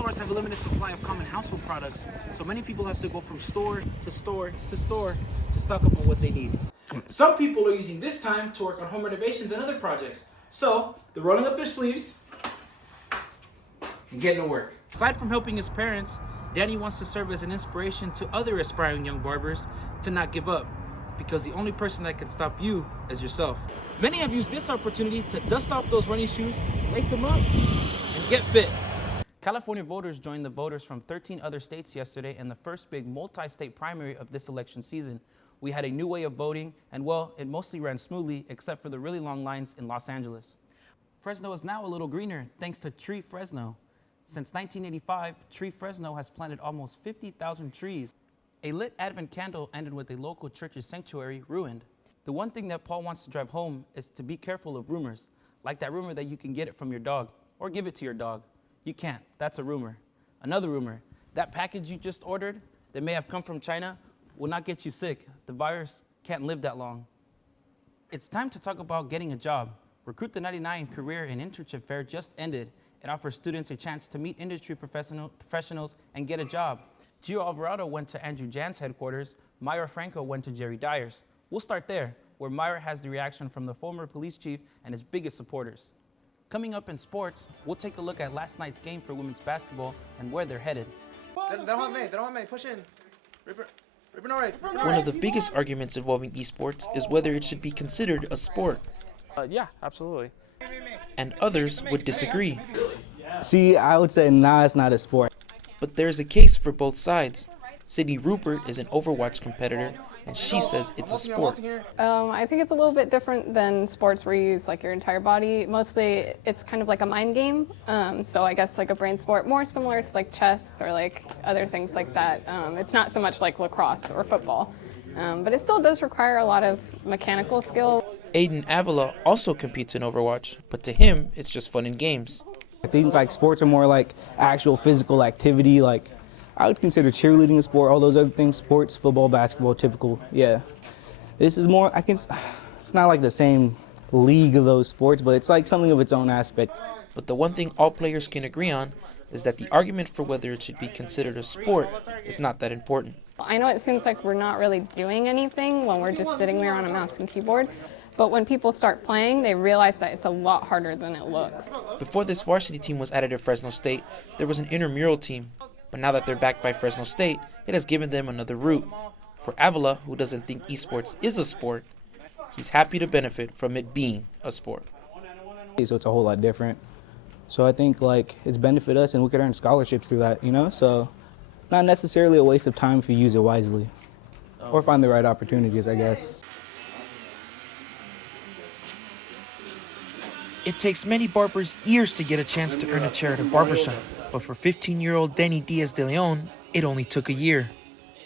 stores have a limited supply of common household products, so many people have to go from store to store to store to stock up on what they need. Some people are using this time to work on home renovations and other projects, so they're rolling up their sleeves and getting to work. Aside from helping his parents, Danny wants to serve as an inspiration to other aspiring young barbers to not give up, because the only person that can stop you is yourself. Many have used this opportunity to dust off those running shoes, lace them up, and get fit. California voters joined the voters from 13 other states yesterday in the first big multi-state primary of this election season. We had a new way of voting, and well, it mostly ran smoothly except for the really long lines in Los Angeles. Fresno is now a little greener thanks to Tree Fresno. Since 1985, Tree Fresno has planted almost 50,000 trees. A lit Advent candle ended with a local church's sanctuary ruined. The one thing that Paul wants to drive home is to be careful of rumors, like that rumor that you can get it from your dog, or give it to your dog. You can't, that's a rumor. Another rumor, that package you just ordered that may have come from China will not get you sick. The virus can't live that long. It's time to talk about getting a job. Recruit the 99 Career and Internship Fair just ended. It offers students a chance to meet industry professionals and get a job. Gio Alvarado went to Andrew Jan's headquarters. Myra Franco went to Jerry Dyer's. We'll start there, where Myra has the reaction from the former police chief and his biggest supporters. Coming up in sports, we'll take a look at last night's game for women's basketball and where they're headed. They don't have me. Push in. One of the biggest arguments involving esports is whether it should be considered a sport. Yeah, absolutely. And others would disagree. See, I would say, nah, it's not a sport. But there's a case for both sides. Sydney Rupert is an Overwatch competitor, and she says it's a sport. I think it's a little bit different than sports where you use like your entire body. Mostly it's kind of like a mind game. So I guess like a brain sport, more similar to like chess or like other things like that. It's not so much like lacrosse or football, but it still does require a lot of mechanical skill. Aiden Avila also competes in Overwatch, but to him, it's just fun and games. I think like sports are more like actual physical activity. Like I would consider cheerleading a sport, all those other things, sports, football, basketball, typical, yeah. This is more, it's not like the same league of those sports, but it's like something of its own aspect. But the one thing all players can agree on is that the argument for whether it should be considered a sport is not that important. I know it seems like we're not really doing anything when we're just sitting there on a mouse and keyboard, but when people start playing, they realize that it's a lot harder than it looks. Before this varsity team was added to Fresno State, there was an intramural team. But now that they're backed by Fresno State, it has given them another route. For Avila, who doesn't think esports is a sport, he's happy to benefit from it being a sport. So it's a whole lot different. So I think like it's benefit us and we could earn scholarships through that, you know? So not necessarily a waste of time if you use it wisely or find the right opportunities, I guess. It takes many barbers years to get a chance to earn a chair at a barbershop, but for 15-year-old Danny Diaz de Leon, it only took a year.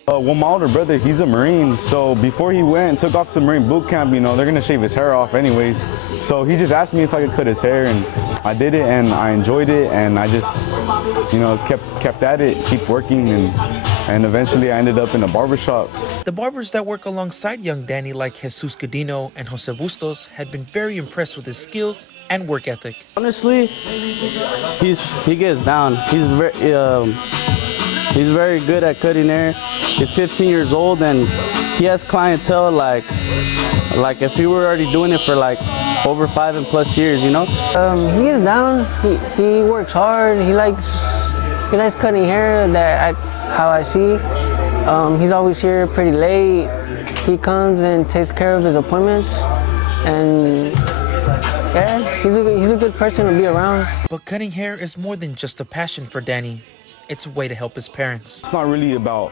Well, my older brother, he's a Marine, so before he went and took off to Marine boot camp, you know, they're gonna shave his hair off anyways. So he just asked me if I could cut his hair, and I did it, and I enjoyed it, and I just, you know, kept at it, keep working, and eventually I ended up in a barbershop. The barbers that work alongside young Danny, like Jesus Godino and Jose Bustos, had been very impressed with his skills and work ethic. Honestly, he gets down. He's very good at cutting hair. He's 15 years old and he has clientele like if he were already doing it for like over 5+ years, you know? He gets down. He works hard. He likes cutting hair. How I see. He's always here pretty late. He comes and takes care of his appointments, and yeah, he's a good person to be around. But cutting hair is more than just a passion for Danny. It's a way to help his parents. It's not really about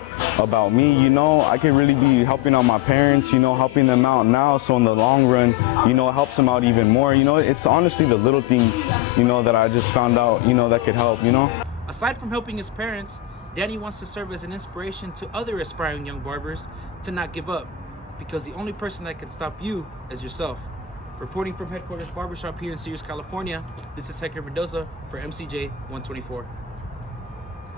me, you know. I can really be helping out my parents, you know, helping them out now. So in the long run, you know, it helps them out even more. You know, it's honestly the little things, you know, that I just found out, you know, that could help, you know. Aside from helping his parents, Danny wants to serve as an inspiration to other aspiring young barbers to not give up, because the only person that can stop you is yourself. Reporting from Headquarters Barbershop here in Sirius, California, this is Hector Mendoza for MCJ 124.